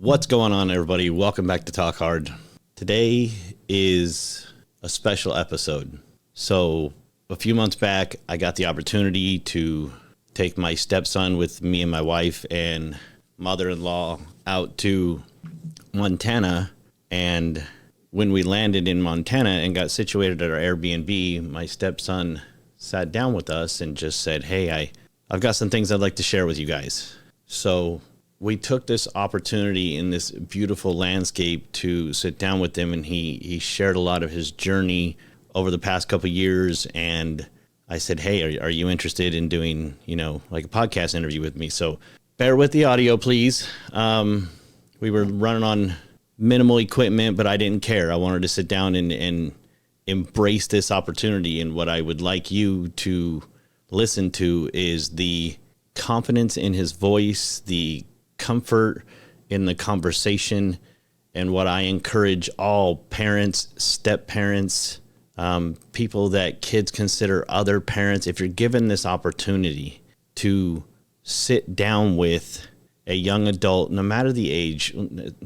What's going on, everybody? Welcome back to Talk Hard. Today is a special episode. So a few months back, I got the opportunity to take my stepson with me and my wife and mother-in-law out to Montana. And when we landed in Montana and got situated at our Airbnb, my stepson sat down with us and just said, hey, I've got some things I'd like to share with you guys. So we took this opportunity in this beautiful landscape to sit down with him, and he shared a lot of his journey over the past couple of years. And I said, hey, are you interested in doing, like a podcast interview with me? So bear with the audio, please. We were running on minimal equipment, but I didn't care. I wanted to sit down and embrace this opportunity. And what I would like you to listen to is the confidence in his voice, the comfort in the conversation, and what I encourage all parents, step parents, people that kids consider other parents. If you're given this opportunity to sit down with a young adult, no matter the age,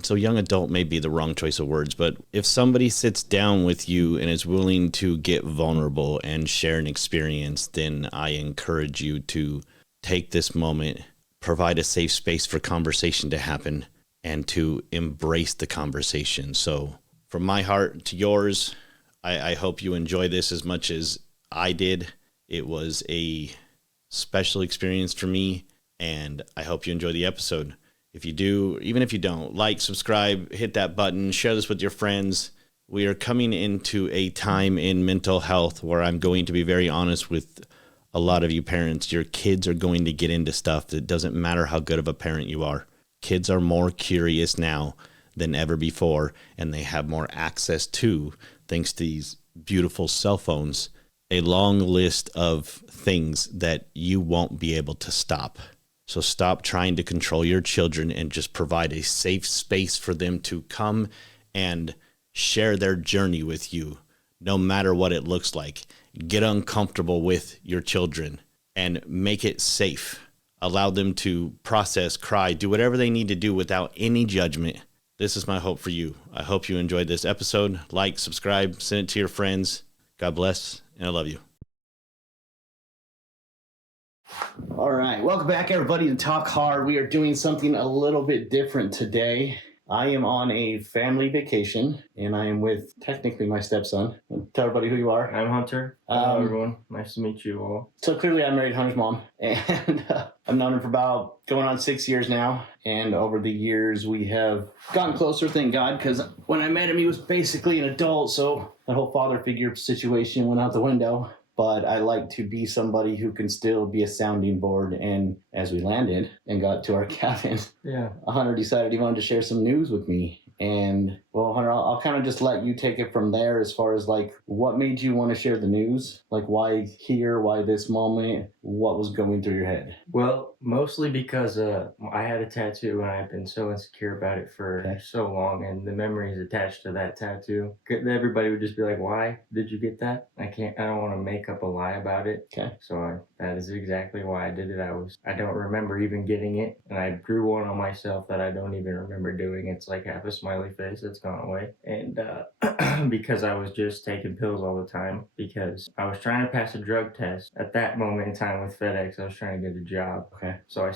so young adult may be the wrong choice of words, but if somebody sits down with you and is willing to get vulnerable and share an experience, then I encourage you to take this moment, provide a safe space for conversation to happen, and to embrace the conversation. So from my heart to yours, I hope you enjoy this as much as I did. It was a special experience for me, and I hope you enjoy the episode. If you do, even if you don't, like, subscribe, hit that button, share this with your friends. We are coming into a time in mental health where I'm going to be very honest with a lot of you parents. Your kids are going to get into stuff. It doesn't matter how good of a parent you are. Kids are more curious now than ever before, and they have more access to, thanks to these beautiful cell phones, a long list of things that you won't be able to stop. So stop trying to control your children and just provide a safe space for them to come and share their journey with you, no matter what it looks like. Get uncomfortable with your children and make it safe. Allow them to process, cry, do whatever they need to do without any judgment. This is my hope for you. I hope you enjoyed this episode. Like, subscribe, send it to your friends. God bless, and I love you. All right, welcome back, everybody, to Talk Hard. We are doing something a little bit different today. I am on a family vacation, and I am with technically my stepson. Tell everybody who you are. I'm Hunter. Hello, everyone. Nice to meet you all. So clearly I married Hunter's mom, and I've known her for about going on 6 years now. And over the years, we have gotten closer, thank God, because when I met him, he was basically an adult, so the whole father figure situation went out the window. But I like to be somebody who can still be a sounding board. And as we landed and got to our cabin, Hunter decided he wanted to share some news with me. And well, Hunter, I'll kind of just let you take it from there as far as like what made you want to share the news? Like why here? Why this moment? What was going through your head? Well, mostly because I had a tattoo and I've been so insecure about it for so long, and the memories attached to that tattoo. Everybody would just be like, "Why did you get that?" I don't want to make up a lie about it. Okay. So that is exactly why I did it. I don't remember even getting it, and I drew one on myself that I don't even remember doing. It's like half a smiley face that's gone away, and because I was just taking pills all the time because I was trying to pass a drug test at that moment in time with FedEx. I was trying to get a job. Okay. So I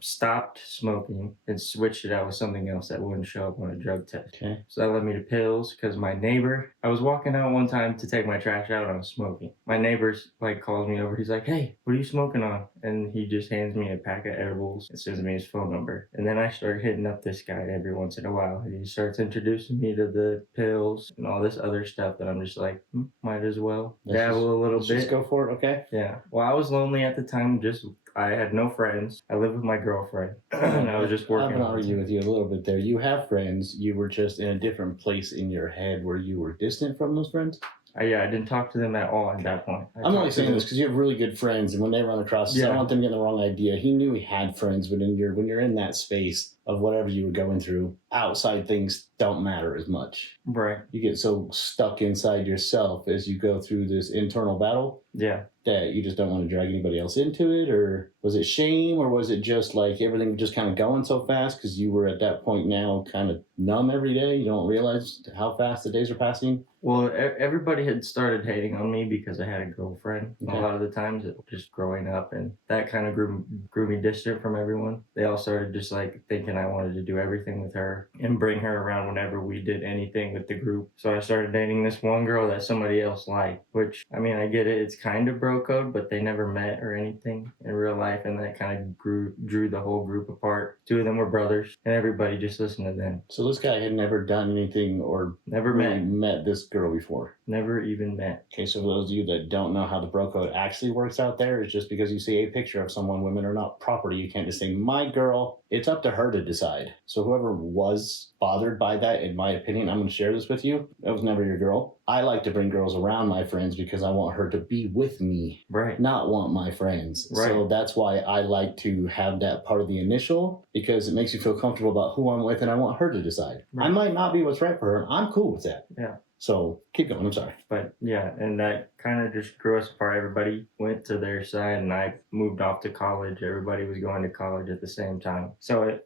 stopped smoking and switched it out with something else that wouldn't show up on a drug test. Okay. So that led me to pills because my neighbor, I was walking out one time to take my trash out and I was smoking. My neighbor calls me over. He's like, "Hey, what are you smoking on?" And he just hands me a pack of edibles and sends me his phone number. And then I start hitting up this guy every once in a while. And he starts introducing me to the pills and all this other stuff that I'm just like, might as well dabble a little bit. Just go for it, okay? Yeah. Well, I was lonely at the time. I had no friends. I lived with my girlfriend, and I was just working. I'm going to argue with you a little bit there. You have friends. You were just in a different place in your head where you were distant from those friends? I didn't talk to them at all at that point. I'm only saying this because you have really good friends, and when they run across, I don't want them getting the wrong idea. He knew he had friends, but when you're in that space of whatever you were going through, outside things don't matter as much. Right. You get so stuck inside yourself as you go through this internal battle. Yeah. that you just don't want to drag anybody else into it, or was it shame, or was it just like everything just kind of going so fast because you were at that point now kind of numb every day? You don't realize how fast the days are passing? Well, everybody had started hating on me because I had a girlfriend. Okay. A lot of the times, just growing up, and that kind of grew me distant from everyone. They all started just like thinking I wanted to do everything with her and bring her around whenever we did anything with the group. So I started dating this one girl that somebody else liked, which, I mean, I get it. It's kind of bro code, but they never met or anything in real life, and that kind of drew the whole group apart. Two of them were brothers, and everybody just listened to them. So this guy had never done anything or Never really met this girl before. Never even met. Okay, so for those of you that don't know how the bro code actually works out there, is just because you see a picture of someone, women are not property, you can't just say, my girl. It's up to her to decide. So whoever was bothered by that, in my opinion, I'm going to share this with you. That was never your girl. I like to bring girls around my friends because I want her to be with me, Right. not want my friends. Right. So that's why I like to have that part of the initial, because it makes you feel comfortable about who I'm with, and I want her to decide. Right. I might not be what's right for her. I'm cool with that. Yeah. So keep going. I'm sorry. But yeah, and that kind of just grew us apart. Everybody went to their side, and I moved off to college. Everybody was going to college at the same time. So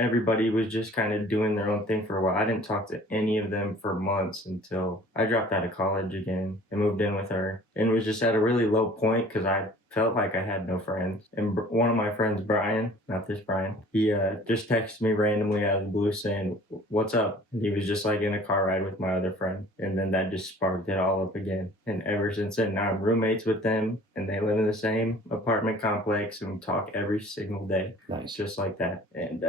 everybody was just kind of doing their own thing for a while. I didn't talk to any of them for months until I dropped out of college again and moved in with her. And it was just at a really low point because I felt like I had no friends. And one of my friends, Brian, not this Brian, he just texted me randomly out of the blue saying, what's up? And he was just like in a car ride with my other friend. And then that just sparked it all up again. And ever since then, now I'm roommates with them, and they live in the same apartment complex, and we talk every single day. Nice. Just like that. And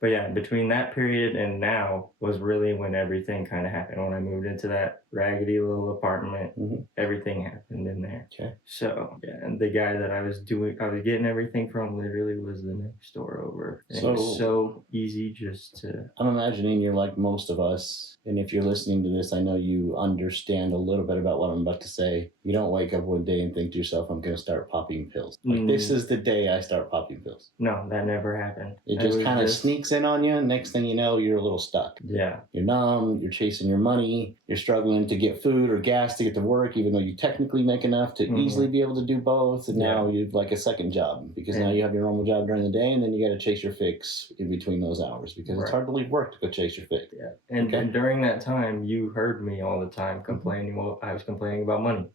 but yeah, between that period and now was really when everything kind of happened. When I moved into that raggedy little apartment, everything happened in there. Okay. So yeah, and the guy that I was getting everything from literally was the next door over. And it was so easy just to. I'm imagining you're like most of us, and if you're listening to this, I know you understand a little bit about what I'm about to say. You don't wake up one day and think to yourself, I'm going to start popping pills. Like, this is the day I start popping pills. No, that never happened. It just kind of sneaks in on you, and next thing you know, you're a little stuck. Yeah. You're numb, you're chasing your money, you're struggling to get food or gas to get to work, even though you technically make enough to easily be able to do both. And now you've like a second job, because now you have your normal job during the day, and then you got to chase your fix in between those hours, because it's hard to leave work to go chase your fix. Yeah. And during that time, you heard me all the time complaining. Well, I was complaining about money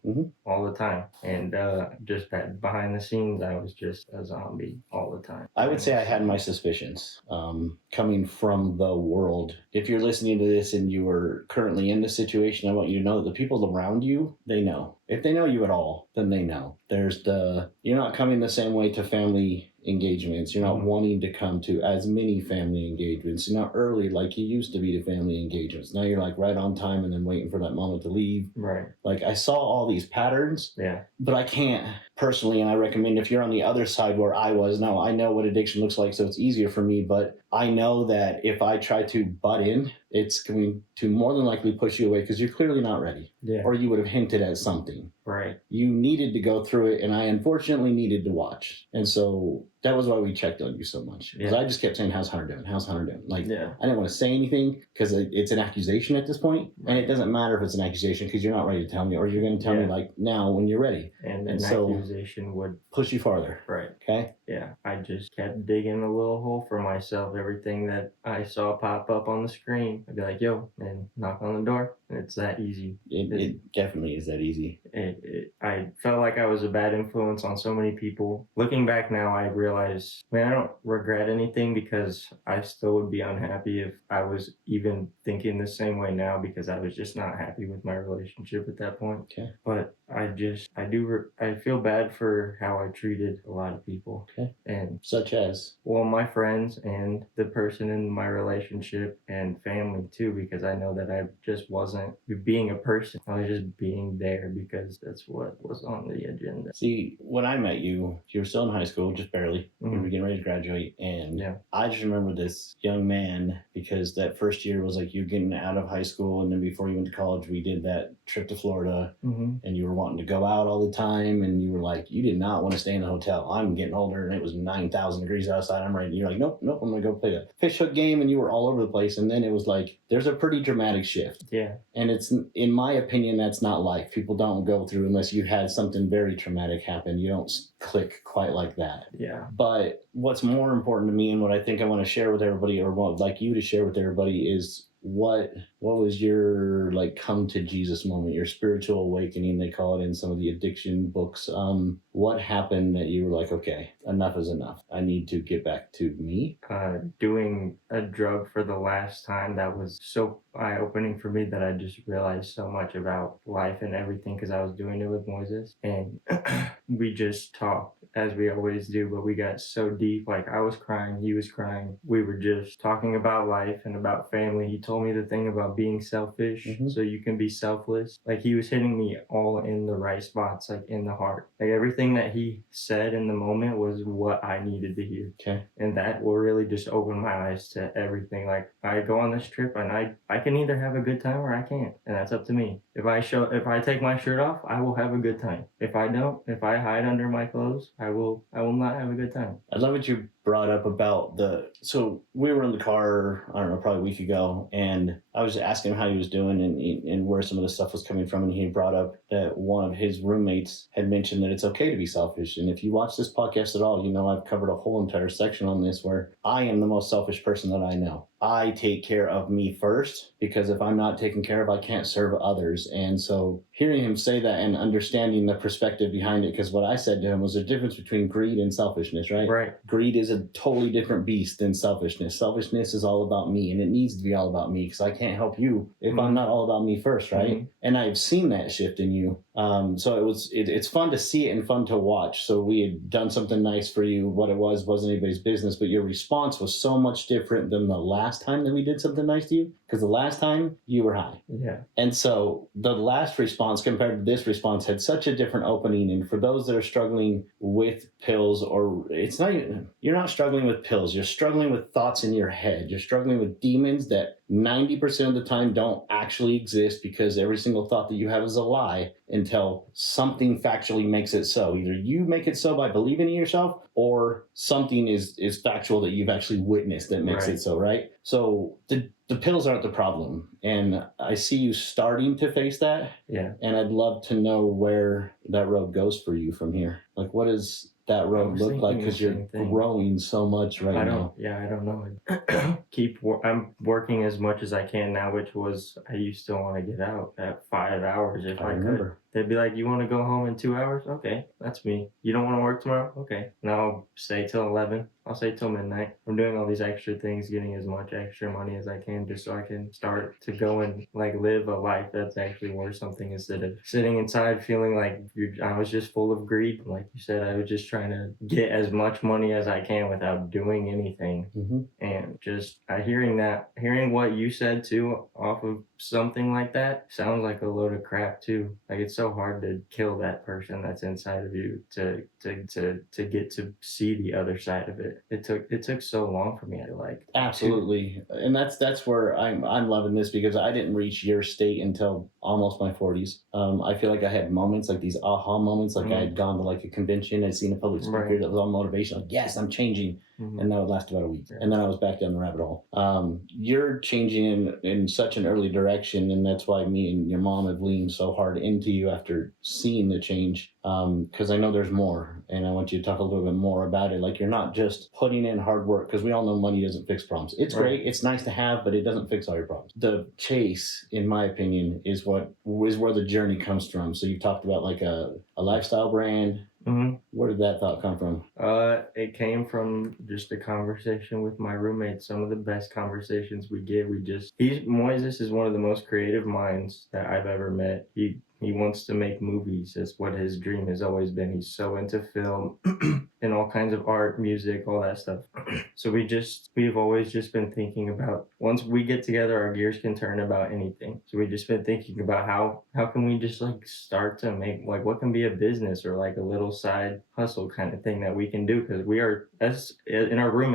all the time. And just that behind the scenes, I was just a zombie all the time. I would say I had my suspicions coming from the world. If you're listening to this and you are currently in this situation, I want you to know that the people around you, they know. If they know you at all, then they know. You're not coming the same way to family engagements. You're not wanting to come to as many family engagements. You're not early like you used to be to family engagements. Now you're like right on time and then waiting for that moment to leave. Right. Like, I saw all these patterns. Yeah. But I can't personally, and I recommend if you're on the other side where I was, now I know what addiction looks like, so it's easier for me, but I know that if I try to butt in, it's going to more than likely push you away because you're clearly not ready. Yeah. Or you would have hinted at something. Right. You needed to go through it, and I unfortunately needed to watch. And so that was why we checked on you so much. Because I just kept saying, how's Hunter doing? How's Hunter doing? Like, I didn't want to say anything because it's an accusation at this point. And it doesn't matter if it's an accusation because you're not ready to tell me, or you're going to tell me like now when you're ready. And an accusation would push you farther. Right. Okay. Yeah. I just kept digging a little hole for myself. Everything that I saw pop up on the screen, I'd be like, yo, and knock on the door. And it's that easy. It definitely is that easy. I felt like I was a bad influence on so many people. Looking back now, I realize, I don't regret anything because I still would be unhappy if I was even thinking the same way now, because I was just not happy with my relationship at that point. Okay. But I feel bad for how I treated a lot of people. Okay. And such as? Well, my friends and the person in my relationship and family too, because I know that I just wasn't being a person. I was just being there because that's what was on the agenda. See, when I met you, you were still in high school, just barely. You were getting ready to graduate. And I just remember this young man, because that first year was like you getting out of high school. And then before you went to college, we did that trip to Florida. And you were wanting to go out all the time, and you were like, you did not want to stay in the hotel. I'm getting older, and it was 9,000 degrees outside. I'm ready. You're like, nope, I'm going to go play a fish hook game, and you were all over the place. And then it was like, there's a pretty dramatic shift. Yeah. And it's, in my opinion, that's not life. People don't go through unless you had something very traumatic happen. You don't click quite like that. Yeah. But what's more important to me, and what I think I want to share with everybody, or what I'd like you to share with everybody, is what was your like come to Jesus moment, your spiritual awakening, they call it in some of the addiction books. What happened that you were like, okay, enough is enough, I need to get back to me? Doing a drug for the last time, that was so eye-opening for me that I just realized so much about life and everything, because I was doing it with Moises, and we just talked as we always do, but we got so deep. Like, I was crying, he was crying, we were just talking about life and about family. He told me the thing about being selfish, so you can be selfless. Like, he was hitting me all in the right spots, like in the heart. Like, everything that he said in the moment was what I needed to hear. Okay. And that will really just open my eyes to everything. Like, I go on this trip and I can either have a good time or I can't, and that's up to me. If I take my shirt off, I will have a good time. If I don't, if I hide under my clothes, I will not have a good time. I love what you brought up about so we were in the car, I don't know, probably a week ago, and I was asking him how he was doing and where some of the stuff was coming from, and he brought up that one of his roommates had mentioned that it's okay to be selfish. And if you watch this podcast at all, you know I've covered a whole entire section on this where I am the most selfish person that I know. I take care of me first, because if I'm not taken care of, I can't serve others. And so hearing him say that and understanding the perspective behind it, because what I said to him was a difference between greed and selfishness, right? Right. Greed is a totally different beast than selfishness. Selfishness is all about me, and it needs to be all about me, because I can't help you if I'm not all about me first, right? And I've seen that shift in you. So it's fun to see it and fun to watch. So we had done something nice for you. What it wasn't anybody's business, but your response was so much different than the last time that we did something nice to you, because the last time you were high. Yeah. And so the last response compared to this response had such a different opening. And for those that are struggling with pills, or it's not even, you're not struggling with pills, you're struggling with thoughts in your head, you're struggling with demons that 90% of the time don't actually exist, because every single thought that you have is a lie until something factually makes it so. Either you make it so by believing in yourself, or something is factual that you've actually witnessed that makes it so, right? So the pills aren't the problem. And I see you starting to face that. Yeah. And I'd love to know where that road goes for you from here. Like, what does that road look like? Because you're growing so much right now. I don't know. I'm working as much as I can now, which was, I used to want to get out at 5 hours if I could. They'd be like, you want to go home in 2 hours? Okay, that's me. You don't want to work tomorrow? Okay. Now I'll stay till 11. I'll stay till midnight. I'm doing all these extra things, getting as much extra money as I can, just so I can start to go and like live a life that's actually worth something, instead of sitting inside feeling like I was just full of greed. Like you said, I was just trying to get as much money as I can without doing anything. And just hearing what you said too off of something like that sounds like a load of crap too. Like, it's so hard to kill that person that's inside of you to get to see the other side of it. It took so long for me. Absolutely. And that's where I'm loving this, because I didn't reach your state until almost my 40s. I feel like I had moments, like these aha moments, like I had gone to like a convention, I'd seen a public speaker that was on motivation, like, yes, I'm changing. And that would last about a week. And then I was back down the rabbit hole. You're changing in such an early direction, and that's why me and your mom have leaned so hard into you after seeing the change. Because I know there's more, and I want you to talk a little bit more about it. Like, you're not just putting in hard work, because we all know money doesn't fix problems. It's great, it's nice to have, but it doesn't fix all your problems. The chase, in my opinion, is where the journey comes from. So you talked about like a lifestyle brand. Where did that thought come from? It came from just a conversation with my roommate. Some of the best conversations we get, Moises is one of the most creative minds that I've ever met. He wants to make movies. That's what his dream has always been. He's so into film and all kinds of art, music, all that stuff. So we've always just been thinking about, once we get together, our gears can turn about anything. So we've just been thinking about how can we just like start to make, like, what can be a business or like a little side hustle kind of thing that we can do. Because we are, as in our room,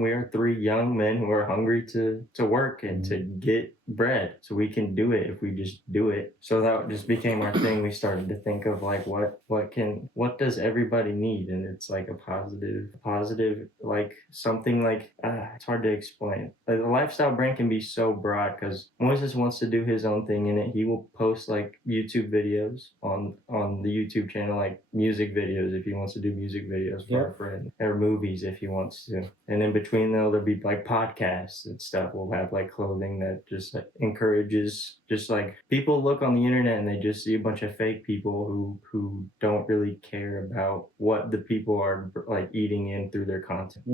we are 3 young men who are hungry to work and to get bread, so we can do it if we just do it. So that just became our thing. We started to think of like what does everybody need, and it's like a positive like something like it's hard to explain. Like the lifestyle brand can be so broad because Moises wants to do his own thing in it. He will post like YouTube videos on the YouTube channel, like music videos if he wants to do music videos for our friend, or movies if he wants to. And in between there'll be like podcasts and stuff. We'll have like clothing that just like encourages, just like people look on the internet and they just see a bunch of fake people who don't really care about what the people are like eating in through their content.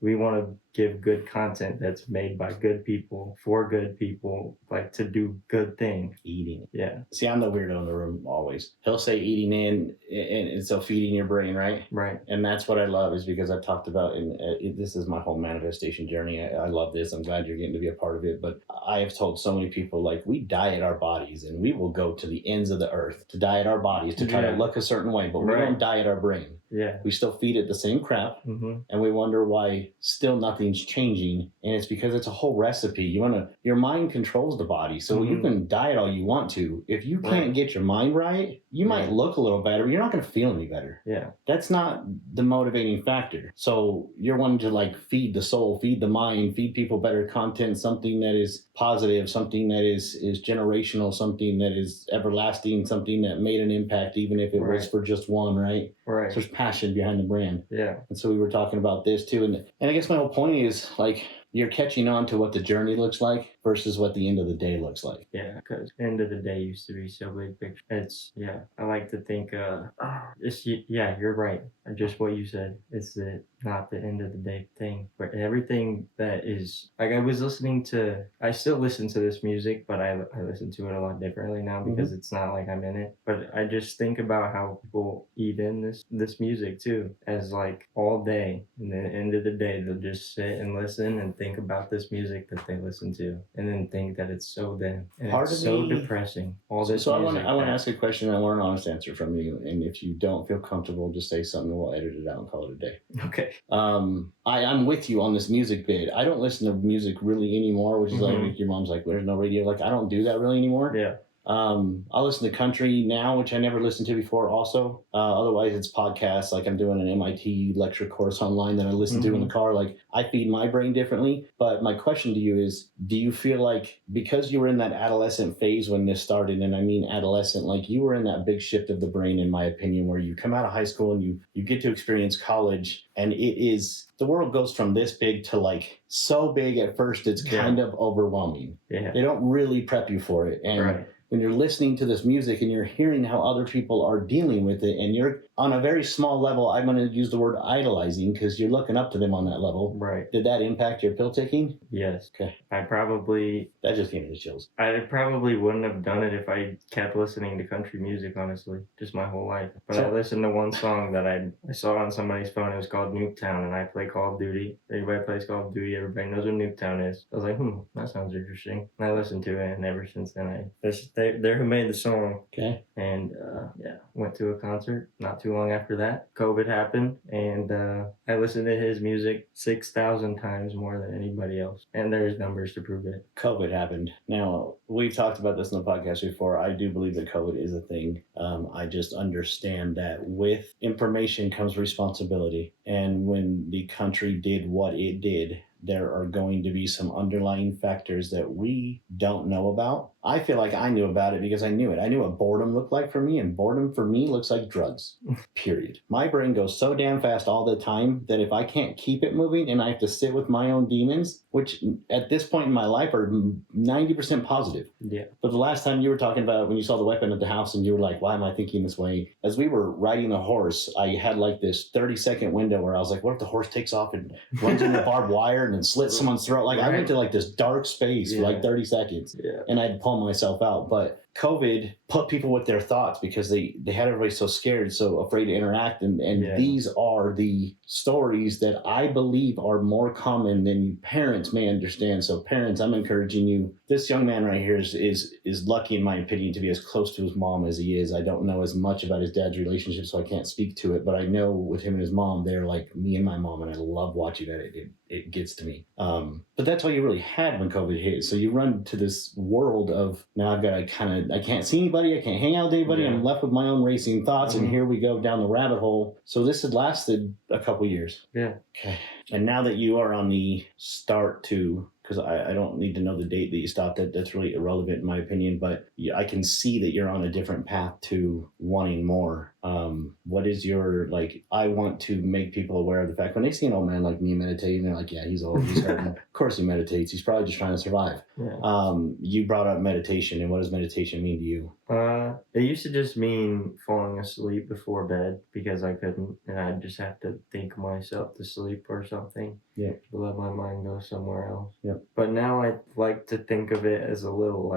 We want to give good content that's made by good people for good people, like to do good things. Eating. Yeah. See, I'm the weirdo in the room always. He'll say eating in, and so feeding your brain, right? Right. And that's what I love, is because I've talked about, and this is my whole manifestation journey. I love this. I'm glad you're getting to be a part of it. But I have told so many people, like, we diet our bodies, and we will go to the ends of the earth to diet our bodies to try to look a certain way, but we don't diet our brain. Yeah. We still feed it the same crap, and we wonder why still nothing's changing. And it's because it's a whole recipe. Your mind controls the body, so you can diet all you want to. If you can't get your mind right, you might look a little better, but you're not going to feel any better. Yeah. That's not the motivating factor. So you're wanting to like feed the soul, feed the mind, feed people better content, something that is positive, something that is generational, something that is everlasting, something that made an impact, even if it was for just one, right? Right. So there's passion behind the brand. Yeah. And so we were talking about this too. And I guess my whole point is like, you're catching on to what the journey looks like versus what the end of the day looks like. Yeah, because end of the day used to be so big picture. It's, I like to think, you're right. Just what you said. It's not the end of the day thing. But everything that is, like I still listen to this music, but I listen to it a lot differently now because it's not like I'm in it. But I just think about how people eat in this music too, as like all day. And then at the end of the day, they'll just sit and listen and think about this music that they listen to, and then think that it's so them. And it's so depressing. All this. So I want to ask a question. I want an honest answer from you. And if you don't feel comfortable, just say something. We'll edit it out and call it a day. Okay. I'm with you on this music bit. I don't listen to music really anymore, which is like your mom's like, there's no radio. Like I don't do that really anymore. Yeah. I listen to country now, which I never listened to before also. Otherwise it's podcasts. Like I'm doing an MIT lecture course online that I listen to in the car. Like I feed my brain differently. But my question to you is, do you feel like because you were in that adolescent phase when this started, and I mean adolescent, like you were in that big shift of the brain, in my opinion, where you come out of high school and you get to experience college, and the world goes from this big to like so big at first, it's kind of overwhelming. Yeah. They don't really prep you for it. And when you're listening to this music and you're hearing how other people are dealing with it, and you're on a very small level, I'm going to use the word idolizing because you're looking up to them on that level. Right. Did that impact your pill taking? Yes. Okay. That just gave me the chills. I probably wouldn't have done it if I kept listening to country music, honestly, just my whole life. But I listened to one song that I saw on somebody's phone. It was called Nuketown, and I play Call of Duty. Everybody plays Call of Duty. Everybody knows what Nuketown is. I was like, that sounds interesting. And I listened to it, and ever since then, they're who made the song. Okay. And went to a concert not too long after that. COVID happened, and I listened to his music 6,000 times more than anybody else. And there's numbers to prove it. COVID happened. Now, we've talked about this in the podcast before. I do believe that COVID is a thing. I just understand that with information comes responsibility. And when the country did what it did, there are going to be some underlying factors that we don't know about. I feel like I knew about it because I knew it. I knew what boredom looked like for me, and boredom for me looks like drugs, period. My brain goes so damn fast all the time that if I can't keep it moving and I have to sit with my own demons, which at this point in my life are 90% positive. Yeah. But the last time you were talking about when you saw the weapon at the house and you were like, why am I thinking this way? As we were riding a horse, I had like this 30-second window where I was like, what if the horse takes off and runs into barbed wire and then slits someone's throat? Like I went to like this dark space for like 30 seconds and I had to pull myself out. But COVID put people with their thoughts because they had everybody so scared, so afraid to interact. And these are the stories that I believe are more common than parents may understand. So parents, I'm encouraging you. This young man right here is lucky, in my opinion, to be as close to his mom as he is. I don't know as much about his dad's relationship, so I can't speak to it. But I know with him and his mom, they're like me and my mom, and I love watching that. it gets to me. But that's all you really had when COVID hit. So you run to this world of, now I've got to I can't see anybody, I can't hang out with anybody, I'm left with my own racing thoughts, and here we go down the rabbit hole. So this had lasted a couple years. Yeah. Okay. And now that you are on the start to, because I don't need to know the date that you stopped, that's really irrelevant in my opinion, but I can see that you're on a different path to wanting more. What is your, like, I want to make people aware of the fact, when they see an old man like me meditating, they're like, yeah, he's old, he's hurting. Of course he meditates, he's probably just trying to survive. Yeah. You brought up meditation, and what does meditation mean to you? It used to just mean falling asleep before bed because I couldn't, and I'd just have to think myself to sleep or something. Yeah. To let my mind go somewhere else. Yeah. But now I like to think of it as a little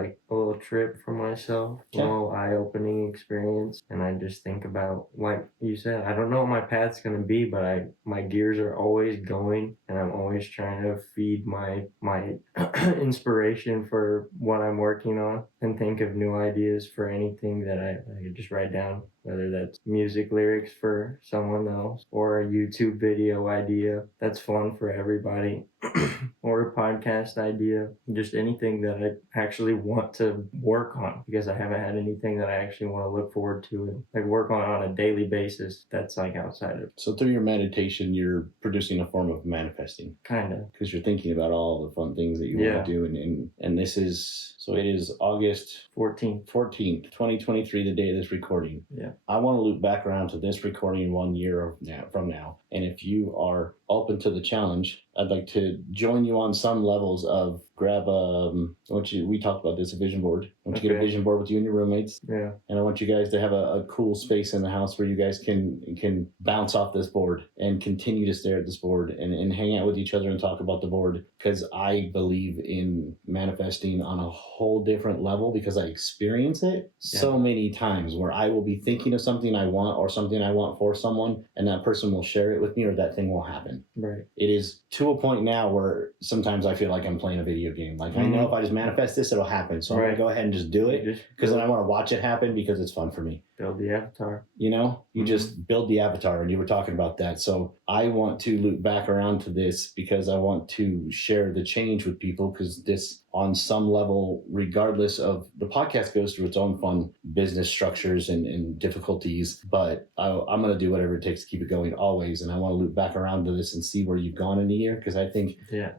trip for myself, a little eye-opening experience, and I just think about, like you said, I don't know what my path's gonna be, but my gears are always going, and I'm always trying to feed my inspiration for what I'm working on, and think of new ideas for anything that I could just write down, whether that's music lyrics for someone else or a YouTube video idea that's fun for everybody, or a podcast idea, just anything that I actually want to work on, because I haven't had anything that I actually want to look forward to and like work on a daily basis that's like outside of. So through your meditation, you're producing a form of manifesting. Kind of. Because you're thinking about all the fun things that you want to do. And this is, so it is August 14th, 2023, the day of this recording. Yeah. I want to loop back around to this recording 1 year from now. And if you are open to the challenge, I'd like to join you on some levels of grab we talked about this, a vision board. I want you to get a vision board with you and your roommates. Yeah. And I want you guys to have a cool space in the house where you guys can bounce off this board and continue to stare at this board and hang out with each other and talk about the board. Because I believe in manifesting on a whole different level, because I experience it so many times where I will be thinking of something I want or something I want for someone, and that person will share it with me, or that thing will happen. Right. It is to a point now where sometimes I feel like I'm playing a video game. Like, I know if I just manifest this, it'll happen. So I'm going to go ahead and just do it, because then I want to watch it happen because it's fun for me. Build the avatar. You know, you just build the avatar, and you were talking about that. So I want to loop back around to this because I want to share the change with people, because this, on some level, regardless of, the podcast goes through its own fun business structures and difficulties, but I'm going to do whatever it takes to keep it going always. And I want to loop back around to this and see where you've gone in a year, because I think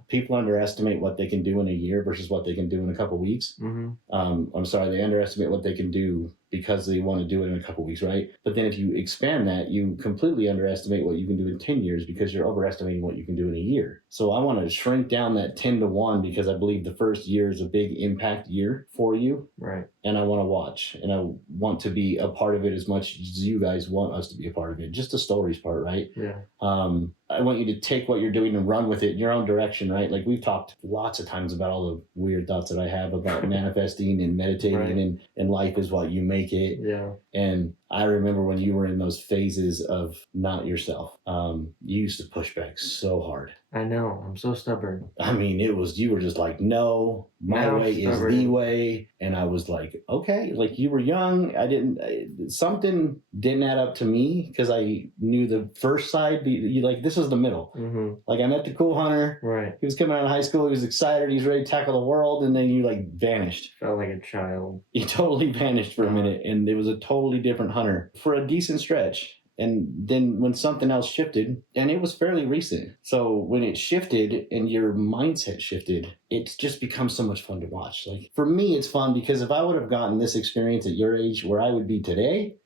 people underestimate what they can do in a year versus what they can do in a couple weeks. They underestimate what they can do because they want to do it in a couple weeks, right? But then if you expand that, you completely underestimate what you can do in 10 years because you're overestimating what you can do in a year. So I want to shrink down that 10 to 1 because I believe the first year is a big impact year for you. Right. And I want to watch, and I want to be a part of it as much as you guys want us to be a part of it. Just the stories part, right? Yeah. I want you to take what you're doing and run with it in your own direction, right? Like, we've talked lots of times about all the weird thoughts that I have about manifesting and meditating, and life is what you make it. Yeah. And I remember when you were in those phases of not yourself, you used to push back so hard. I know. I'm so stubborn. I mean, you were just like, no, my way is the way. And I was like, okay, like, you were young. Something didn't add up to me because I knew the first side. This is the middle. Mm-hmm. Like, I met the cool hunter. Right. He was coming out of high school. He was excited. He's ready to tackle the world. And then you vanished. Felt like a child. He totally vanished for a minute. And it was a totally different hunter for a decent stretch. And then when something else shifted, and it was fairly recent. So when it shifted and your mindset shifted, it's just become so much fun to watch. Like, for me, it's fun because if I would have gotten this experience at your age, where I would be today,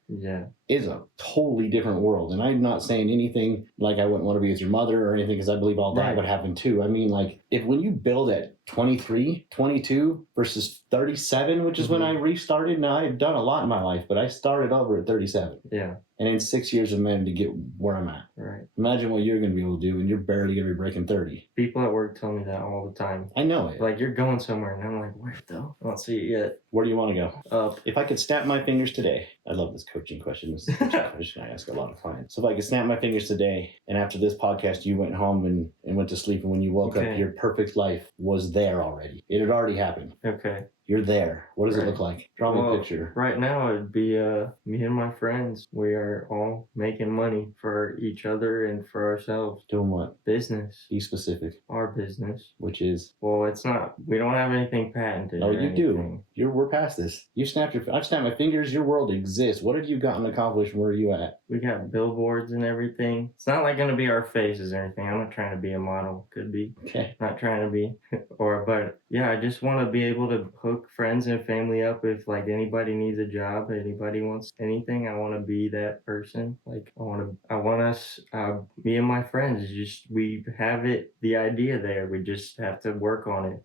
is a totally different world. And I'm not saying anything like I wouldn't want to be with your mother or anything, because I believe all that would happen too. I mean, like, when you build at 23, 22 versus 37, which is when I restarted. Now, I've done a lot in my life, but I started over at 37. Yeah. And in 6 years, I've managed to get where I'm at. Right. Imagine what you're going to be able to do, and you're barely going to be breaking 30. People at work tell me that all the time. I know it. Like, you're going somewhere, and I'm like, where though? I don't see it yet. Where do you want to go? Up. If I could snap my fingers today, I love this coaching question. This is a coaching question I ask a lot of clients. So if I could snap my fingers today, and after this podcast, you went home and went to sleep, and when you woke up, your perfect life was there already. It had already happened. Okay. You're there. What does it look like? Draw me a Well, picture. right now it'd be me and my friends. We are all making money for each other and for ourselves. Doing what? Business. Be specific. Our business. Which is? Well, it's not. We don't have anything patented. Oh, or you anything. do. We're past this. I've snapped my fingers. Your world exists. What have you gotten accomplished? Where are you at? We got billboards and everything. It's not like gonna be our faces or anything. I'm not trying to be a model. Could be. Okay. Not trying to be. But yeah, I just want to be able to hook friends and family up. If like anybody needs a job, anybody wants anything, I want to be that person. Like I want us, me and my friends, we have the idea there. We just have to work on it.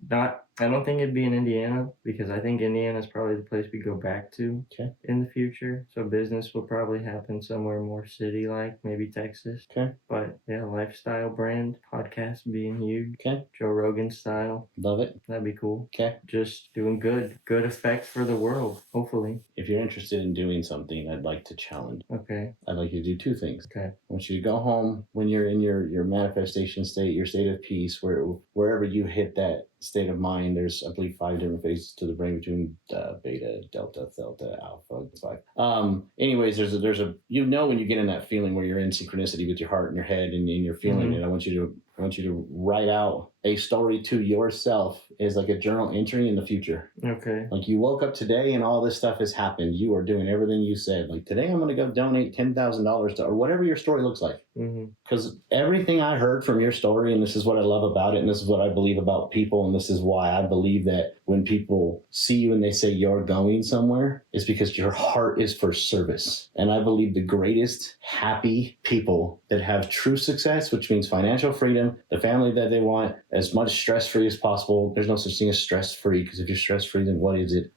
I don't think it'd be in Indiana because I think Indiana is probably the place we go back to in the future. So business will probably happen somewhere more city-like, maybe Texas. Okay. But yeah, lifestyle brand, podcast being huge. Okay. Joe Rogan style. Love it. That'd be cool. Okay. Just doing good effect for the world, hopefully. If you're interested in doing something, I'd like to challenge. Okay. I'd like you to do two things. Okay. I want you to go home when you're in your manifestation state, your state of peace, wherever you hit that state of mind. There's, I believe, 5 different phases to the brain between beta, delta, theta, alpha. It's 5. Anyways, there's a when you get in that feeling where you're in synchronicity with your heart and your head and you're feeling it. I want you to write out a story to yourself as like a journal entry in the future. Okay. Like you woke up today and all this stuff has happened. You are doing everything you said. Like today I'm going to go donate $10,000 to, or whatever your story looks like. Because everything I heard from your story, and this is what I love about it, and this is what I believe about people, and this is why I believe that when people see you and they say you're going somewhere, it's because your heart is for service. And I believe the greatest happy people that have true success, which means financial freedom, the family that they want, as much stress-free as possible. There's no such thing as stress-free, because if you're stress-free, then what is it?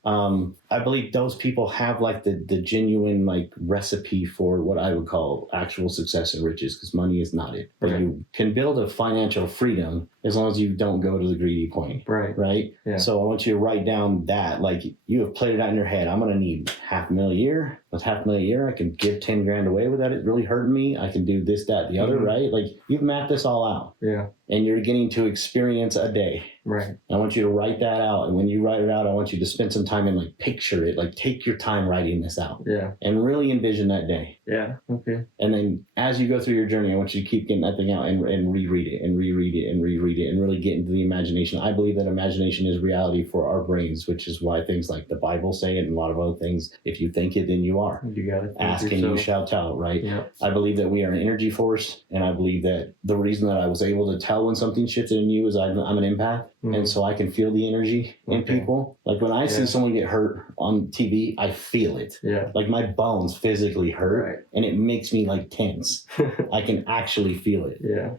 I believe those people have like the genuine like recipe for what I would call actual success and riches, because money is not it. But you can build a financial freedom as long as you don't go to the greedy point. Right? Yeah. So I want you to write down that, like you have played it out in your head. I'm going to need $500,000 a year. With $500,000 a year, I can give 10 grand away without it really hurting me. I can do this, that, the other, right? Like you've mapped this all out. Yeah. And you're getting to experience a day. Right. I want you to write that out. And when you write it out, I want you to spend some time and like picture it. Like take your time writing this out. Yeah. And really envision that day. Yeah. Okay. And then as you go through your journey, I want you to keep getting that thing out and reread it and reread it and reread it and really get into the imagination. I believe that imagination is reality for our brains, which is why things like the Bible say it and a lot of other things. If you think it, then you are. You got it. Ask and you shall tell, right? Yeah. I believe that we are an energy force, and I believe that the reason that I was able to tell when something shifted in you is I'm an empath, and so I can feel the energy in people. Like when I see someone get hurt on TV, I feel it. Yeah. Like my bones physically hurt, and it makes me like tense. I can actually feel it. Yeah.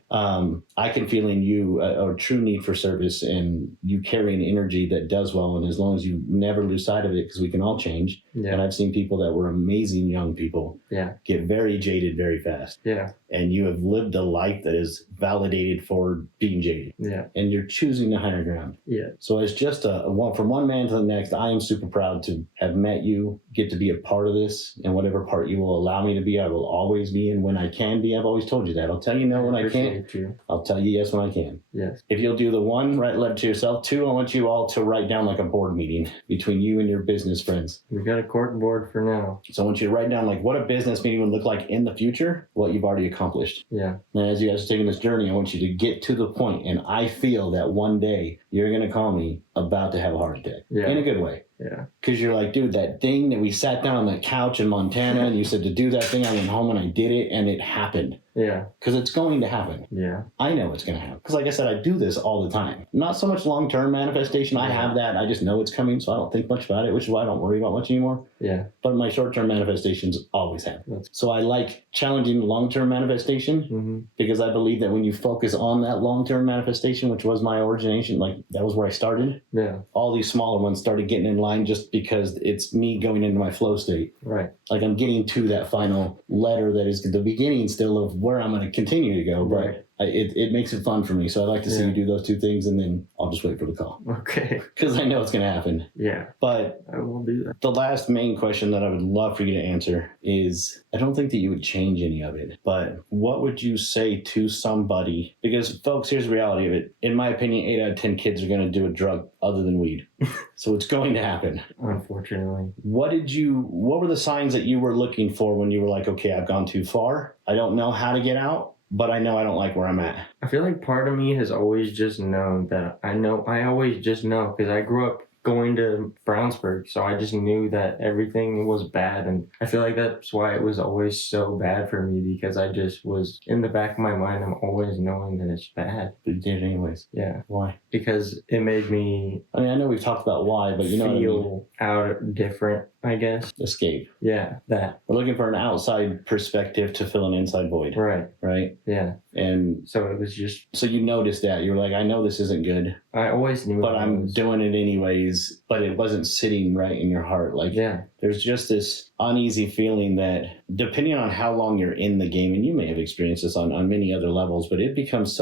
I can feel in you a true need for service, and you carry an energy that does well. And as long as you never lose sight of it, because we can all change. Yeah. And I've seen people that were amazing young people get very jaded very fast. Yeah. And you have lived a life that is validated for being jaded. Yeah. And you're choosing the higher ground. Yeah. So as just from one man to the next, I am super proud to have met you, get to be a part of this, and whatever part you will allow me to be, I will always be. And when I can be, I've always told you that. I'll tell you no when I can't. I'll tell you yes when I can. Yes. If you'll do the one, write a letter to yourself. 2, I want you all to write down like a board meeting between you and your business friends. We got a cork board for now. So I want you to write down like what a business meeting would look like in the future, what you've already accomplished. Yeah. And as you guys are taking this journey, I want you to get to the point, and I feel that one day you're going to call me about to have a heart attack. Yeah. In a good way. Yeah. Because you're like, dude, that thing that we sat down on that couch in Montana and you said to do that thing, I went home and I did it, and it happened. Yeah. Because it's going to happen. Yeah. I know it's going to happen. Because like I said, I do this all the time. Not so much long-term manifestation. I have that. I just know it's coming, so I don't think much about it, which is why I don't worry about much anymore. Yeah. But my short-term manifestations always happen. So I like challenging long-term manifestation because I believe that when you focus on that long-term manifestation, which was my origination, like that was where I started. Yeah. All these smaller ones started getting in line just because it's me going into my flow state. Right. Like I'm getting to that final letter that is the beginning still of where I'm going to continue to go. But it makes it fun for me. So I like to see you do those two things, and then I'll just wait for the call. Okay. Because I know it's going to happen. Yeah. But I will do that. the last main question that I would love for you to answer is, I don't think that you would change any of it, but what would you say to somebody? Because folks, here's the reality of it. In my opinion, 8 out of 10 kids are going to do a drug other than weed. So it's going to happen. Unfortunately. What were the signs that you were looking for when you were like, okay, I've gone too far. I don't know how to get out, but I know I don't like where I'm at. I feel like part of me has always just known that I always just know because I grew up going to Brownsburg, so I just knew that everything was bad, and I feel like that's why it was always so bad for me, because I just was in the back of my mind, I'm always knowing that it's bad. But you did it anyways. Yeah. Why? Because it made me I mean, I know we've talked about why, but you know feel out different, I guess. Escape. Yeah, that. We're looking for an outside perspective to fill an inside void. Right. Right? Yeah. And so it was just, so you noticed that. You were like, I know this isn't good, I always knew but I'm doing it anyways. But it wasn't sitting right in your heart. Like, yeah. There's just this uneasy feeling that depending on how long you're in the game, and you may have experienced this on many other levels, but it becomes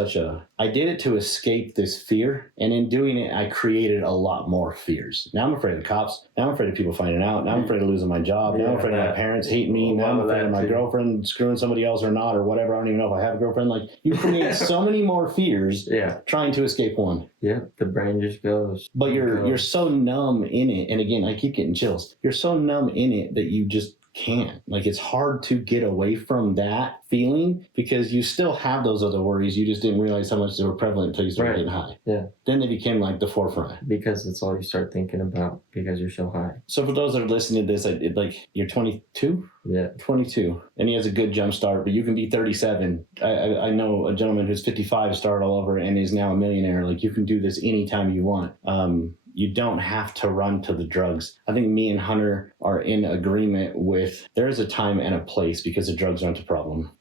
I did it to escape this fear. And in doing it, I created a lot more fears. Now I'm afraid of cops. Now I'm afraid of people finding out. Now I'm afraid of losing my job. Now I'm afraid of my parents hating me. Now I'm afraid of my girlfriend screwing somebody else or not or whatever. I don't even know if I have a girlfriend. Like, you create so many more fears trying to escape one. Yeah, the brain just goes. But you're so numb in it. And again, I keep getting chills. You're so numb in it that you just can't. Like, it's hard to get away from that feeling because you still have those other worries. You just didn't realize how much they were prevalent until you started getting high. Yeah. Then they became like the forefront. Because that's all you start thinking about because you're so high. So for those that are listening to this, like, you're 22? Yeah. 22. And he has a good jump start, but you can be 37. I know a gentleman who's 55 started all over and is now a millionaire. Like, you can do this anytime you want. You don't have to run to the drugs. I think me and Hunter are in agreement with there's a time and a place because the drugs aren't a problem.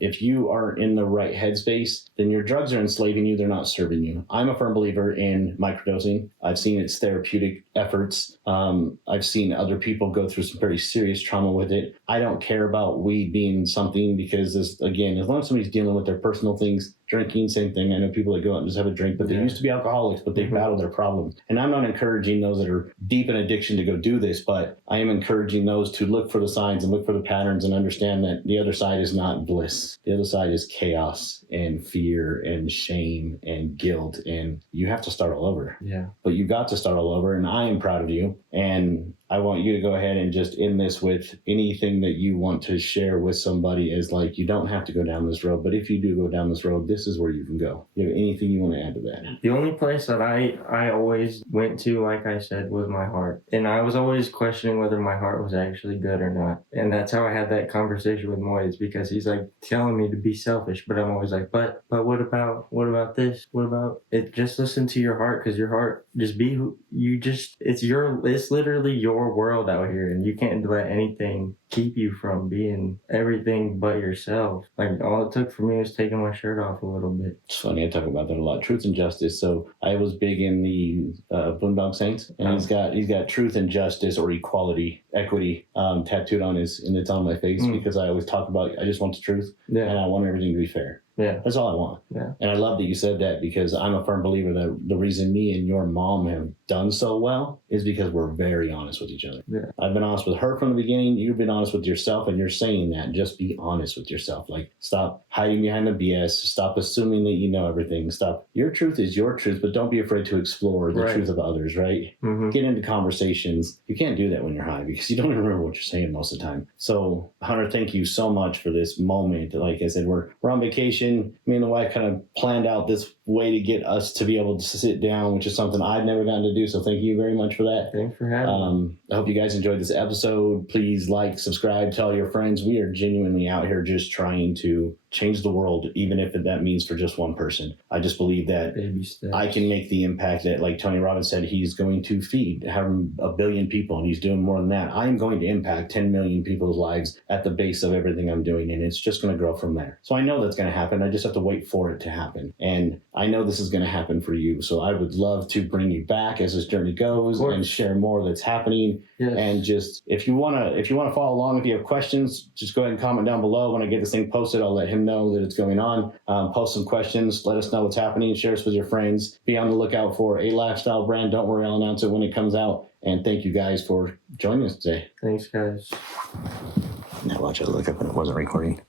If you are in the right headspace, then your drugs are enslaving you. They're not serving you. I'm a firm believer in microdosing. I've seen its therapeutic efforts. I've seen other people go through some very serious trauma with it. I don't care about weed being something because, as long as somebody's dealing with their personal things, drinking, same thing. I know people that go out and just have a drink, but they used to be alcoholics, but they battle their problems. And I'm not encouraging those that are deep in addiction to go do this, but I am encouraging those to look for the signs and look for the patterns and understand that the other side is not bliss. The other side is chaos and fear and shame and guilt, and you have to start all over. Yeah. But you got to start all over, and I am proud of you. And I want you to go ahead and just end this with anything that you want to share with somebody is like, you don't have to go down this road, but if you do go down this road, this is where you can go. You have anything you want to add to that? The only place that I always went to, like I said, was my heart. And I was always questioning whether my heart was actually good or not. And that's how I had that conversation with Moyes, because he's like telling me to be selfish, but I'm always like, but what about this? What about it? Just listen to your heart, because your heart, just be who you just, it's literally your world out here, and you can't let anything keep you from being everything but yourself. Like, all it took for me was taking my shirt off a little bit. It's funny, I talk about that a lot. Truth and justice. So I was big in the Boondock Saints, and he's got truth and justice, or equality, equity, tattooed on and it's on my face because I always talk about, I just want the truth, and I want everything to be fair. Yeah. That's all I want. Yeah. And I love that you said that, because I'm a firm believer that the reason me and your mom have done so well is because we're very honest with each other. Yeah. I've been honest with her from the beginning. You've been honest with yourself, and you're saying that. Just be honest with yourself. Like, stop hiding behind the BS. Stop assuming that you know everything. Stop. Your truth is your truth, but don't be afraid to explore the truth of others, right? Mm-hmm. Get into conversations. You can't do that when you're high because you don't even remember what you're saying most of the time. So, Hunter, thank you so much for this moment. Like I said, we're on vacation. Me and the wife kind of planned out this way to get us to be able to sit down, which is something I've never gotten to do. So thank you very much for that. Thanks for having me. I hope you guys enjoyed this episode. Please like, subscribe, tell your friends. We are genuinely out here just trying to change the world, even if that means for just one person. I just believe that Baby steps. I can make the impact that, like Tony Robbins said, he's going to feed 1 billion people, and he's doing more than that. I'm going to impact 10 million people's lives at the base of everything I'm doing, and it's just going to grow from there. So I know that's going to happen. I just have to wait for it to happen. And I know this is going to happen for you. So I would love to bring you back as this journey goes and share more that's happening. Yes. And just, if you want to follow along, if you have questions, just go ahead and comment down below. When I get this thing posted, I'll let him him know that it's going on. Post some questions. Let us know what's happening. Share us with your friends. Be on the lookout for a lifestyle brand. Don't worry, I'll announce it when it comes out. And thank you guys for joining us today. Thanks, guys. Now watch it look up when it wasn't recording.